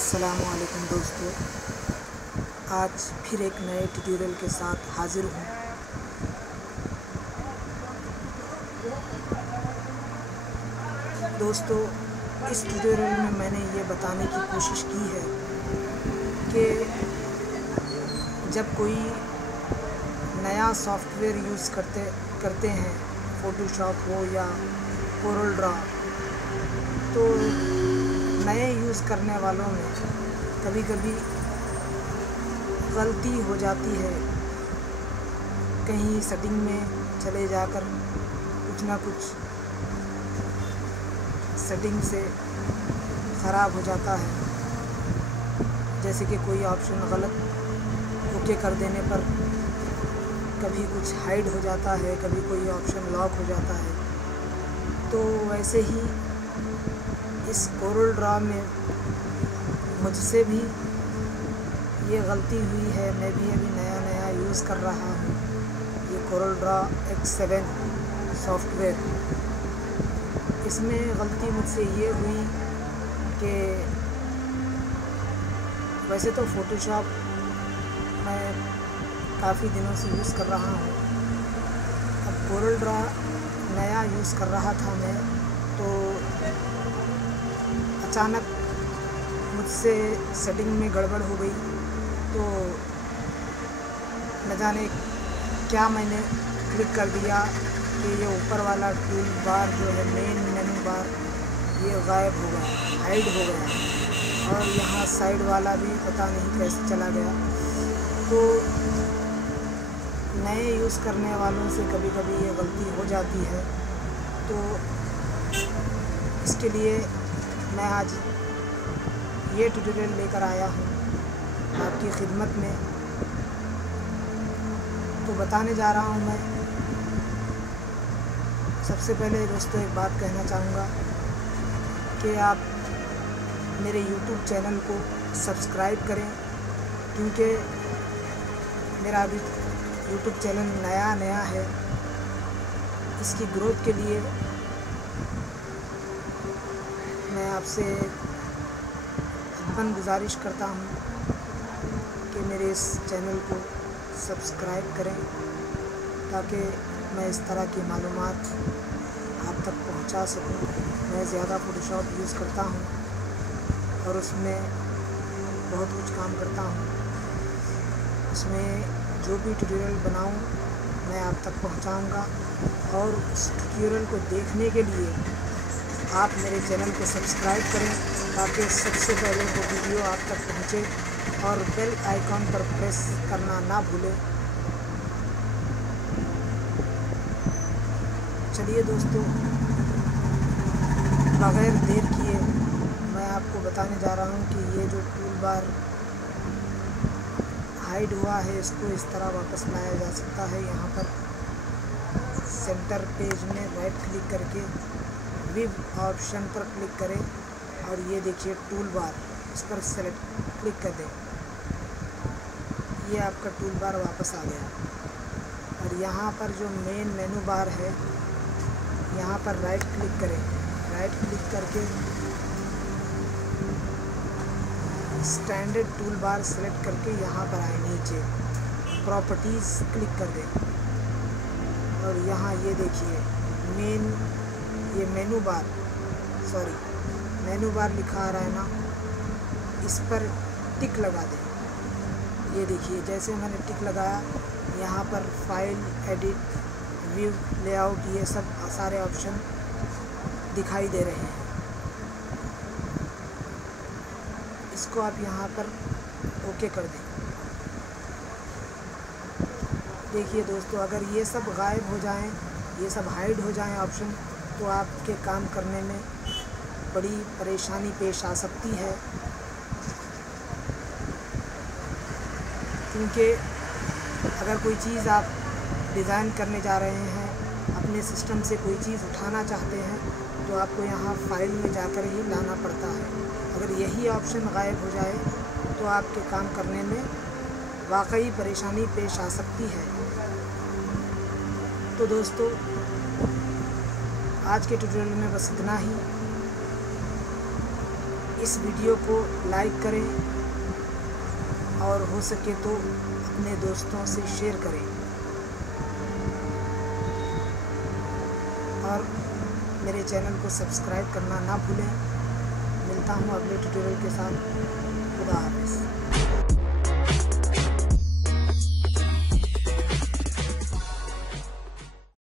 अस्सलामुअलैकुम दोस्तों, आज फिर एक नए ट्यूटोरियल के साथ हाज़िर हूँ। दोस्तों, इस ट्यूटोरियल में मैंने ये बताने की कोशिश की है कि जब कोई नया सॉफ्टवेयर यूज़ करते हैं, फ़ोटोशॉप हो या कोरल ड्रा, तो नए यूज़ करने वालों में कभी कभी गलती हो जाती है। कहीं सेटिंग में चले जाकर कुछ ना कुछ सेटिंग से ख़राब हो जाता है। जैसे कि कोई ऑप्शन गलत ओके कर देने पर कभी कुछ हाइड हो जाता है, कभी कोई ऑप्शन लॉक हो जाता है। तो वैसे ही इस कोरल ड्रा में मुझसे भी ये गलती हुई है। मैं भी अभी नया यूज़ कर रहा हूँ ये कोरल ड्रा X7 सॉफ्टवेयर। इसमें गलती मुझसे ये हुई कि वैसे तो फ़ोटोशॉप मैं काफ़ी दिनों से यूज़ कर रहा हूँ। अब कोरल ड्रा नया यूज़ कर रहा था मैं, तो अचानक मुझसे सेटिंग में गड़बड़ हो गई। तो न जाने क्या मैंने क्लिक कर दिया कि ये ऊपर वाला टूल बार जो है, मेन मेनू बार, ये गायब हो गया, हाइड हो गया। और यहाँ साइड वाला भी पता नहीं कैसे चला गया। तो नए यूज़ करने वालों से कभी कभी ये गलती हो जाती है। तो इसके लिए मैं आज ये ट्यूटोरियल लेकर आया हूँ आपकी खिदमत में। तो बताने जा रहा हूँ मैं। सबसे पहले दोस्तों एक बात कहना चाहूँगा कि आप मेरे YouTube चैनल को सब्सक्राइब करें, क्योंकि मेरा अभी YouTube चैनल नया है। इसकी ग्रोथ के लिए मैं आपसे गुजारिश करता हूँ कि मेरे इस चैनल को सब्सक्राइब करें, ताकि मैं इस तरह की मालूमात आप तक पहुँचा सकूँ। मैं ज़्यादा फ़ोटोशॉप यूज़ करता हूँ और उसमें बहुत कुछ काम करता हूँ। उसमें जो भी ट्यूटोरियल बनाऊँ मैं आप तक पहुँचाऊँगा, और उस ट्यूटोरियल को देखने के लिए आप मेरे चैनल को सब्सक्राइब करें, ताकि सबसे पहले वो वीडियो आप तक पहुँचे, और बेल आइकॉन पर प्रेस करना ना भूलें। चलिए दोस्तों, बगैर देर किए मैं आपको बताने जा रहा हूँ कि ये जो टूल बार हाइड हुआ है, इसको इस तरह वापस लाया जा सकता है। यहाँ पर सेंटर पेज में राइट क्लिक करके व्यू ऑप्शन पर क्लिक करें, और ये देखिए टूल बार, इस पर सेलेक्ट क्लिक कर दें। ये आपका टूल बार वापस आ गया। और यहाँ पर जो मेन मेनू बार है, यहाँ पर राइट क्लिक करें। राइट क्लिक करके स्टैंडर्ड टूल बार सेलेक्ट करके यहाँ पर आए, नीचे प्रॉपर्टीज़ क्लिक कर दें। और यहाँ ये देखिए ये मेनू बार लिखा आ रहा है ना, इस पर टिक लगा दें। ये देखिए जैसे मैंने टिक लगाया, यहाँ पर फाइल, एडिट, व्यू, लेआउट, ये सब सारे ऑप्शन दिखाई दे रहे हैं। इसको आप यहाँ पर ओके कर दें। देखिए दोस्तों, अगर ये सब गायब हो जाएं, ये सब हाइड हो जाएं ऑप्शन, तो आपके काम करने में बड़ी परेशानी पेश आ सकती है। क्योंकि अगर कोई चीज़ आप डिज़ाइन करने जा रहे हैं, अपने सिस्टम से कोई चीज़ उठाना चाहते हैं, तो आपको यहाँ फाइल में जाकर ही लाना पड़ता है। अगर यही ऑप्शन गायब हो जाए तो आपके काम करने में वाकई परेशानी पेश आ सकती है। तो दोस्तों, आज के ट्यूटोरियल में बस इतना ही। इस वीडियो को लाइक करें और हो सके तो अपने दोस्तों से शेयर करें और मेरे चैनल को सब्सक्राइब करना ना भूलें। मिलता हूँ अगले ट्यूटोरियल के साथ। खुदा हाफिज़।